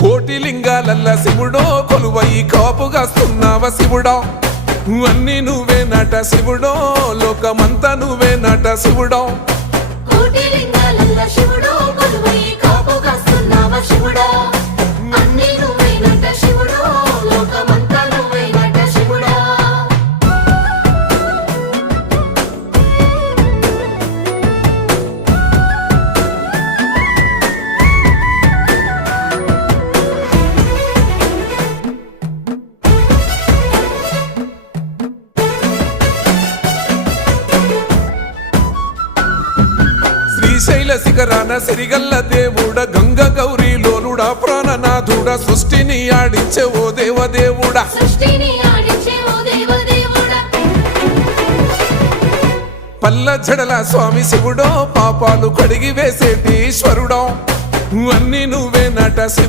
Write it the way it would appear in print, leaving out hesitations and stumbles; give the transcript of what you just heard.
కోటి లింగాలల్ల శివుడో కొలువై కాపుగాస్తున్నావ శివుడా అన్ని నువ్వే నట శివుడో లోకమంతా నువ్వే నట శివుడో కోటి లింగాలల్ల శివుడో కొలువై కాపుగాస్తున్నావ శివుడా అన్ని నువ్వే నట శివుడో లోకమంతా నువ్వే నట శివుడా శ్రీశైల శిఖరాన సిరిగల్ల దేవుడ గంగ గౌరీ లోలుడా ప్రాణనాథుడ సృష్టిని ఆడించే ఓ దేవదేవుడా సృష్టిని ఆడించే ఓ దేవదేవుడా పల్ల జడల స్వామి శివుడో పాపాలు కడిగి వేసేటి ఈశ్వరుడో అన్ని నువ్వే నట